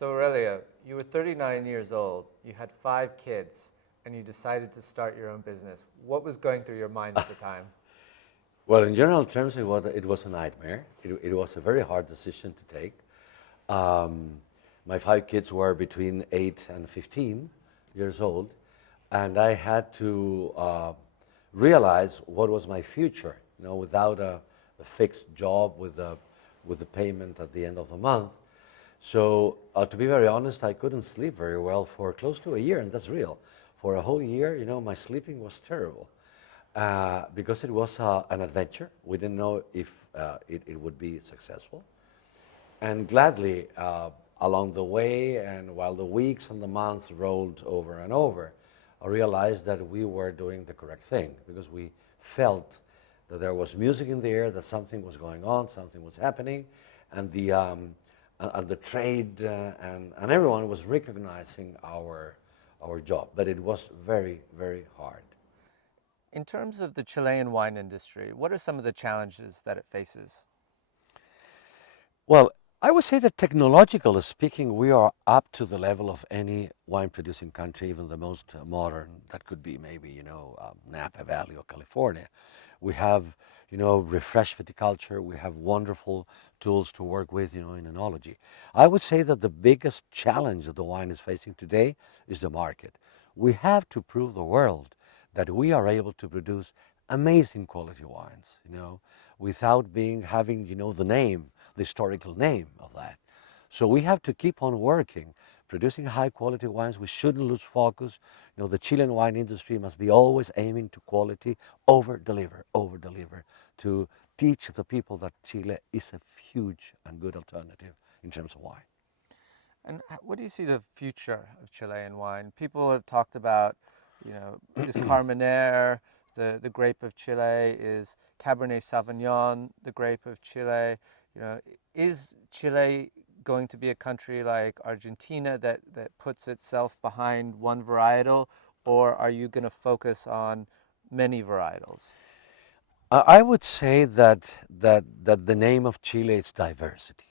So Aurelio, you were 39 years old, you had 5 kids, and you decided to start your own business. What was going through your mind at the time? Well, in general terms, it was a nightmare. It was a very hard decision to take. Um, my 5 kids were between 8 and 15 years old, and I had to realize what was my future, without a fixed job with the payment at the end of the month. So, to be very honest, I couldn't sleep very well for close to a year, and that's real. For a whole year, my sleeping was terrible because it was an adventure. We didn't know if it would be successful. And gladly, along the way, and while the weeks and the months rolled over and over, I realized that we were doing the correct thing because we felt that there was music in the air, that something was going on, something was happening, and the trade and everyone was recognizing our job. But it was very, very hard. In terms of the Chilean wine industry, what are some of the challenges that it faces? Well, I would say that technologically speaking, we are up to the level of any wine producing country, even the most modern. That could be maybe, Napa Valley or California. We have, refreshed viticulture. We have wonderful tools to work with, in enology. I would say that the biggest challenge that the wine is facing today is the market. We have to prove the world that we are able to produce amazing quality wines, without having, the name, the historical name of that. So we have to keep on working, producing high quality wines. We shouldn't lose focus. The Chilean wine industry must be always aiming to quality, over deliver, to teach the people that Chile is a huge and good alternative in terms of wine. And what do you see the future of Chilean wine? People have talked about, is Carmenere the grape of Chile? Is Cabernet Sauvignon the grape of Chile? Is Chile going to be a country like Argentina that puts itself behind one varietal, or are you going to focus on many varietals? I would say that the name of Chile is diversity.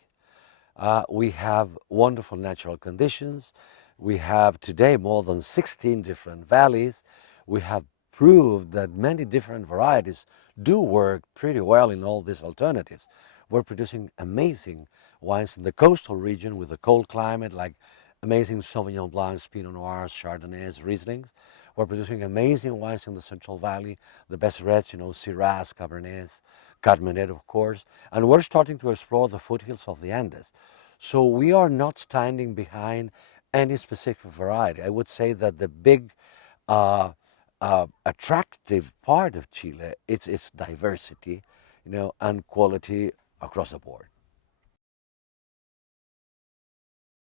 We have wonderful natural conditions. We have today more than 16 different valleys. We have proved that many different varieties do work pretty well in all these alternatives. We're producing amazing wines in the coastal region with a cold climate, like amazing Sauvignon Blancs, Pinot Noirs, Chardonnays, Rieslings. We're producing amazing wines in the Central Valley, the best reds, Syrahs, Cabernets, Carmenet, of course. And we're starting to explore the foothills of the Andes. So we are not standing behind any specific variety. I would say that the big attractive part of Chile, it's its diversity, and quality across the board.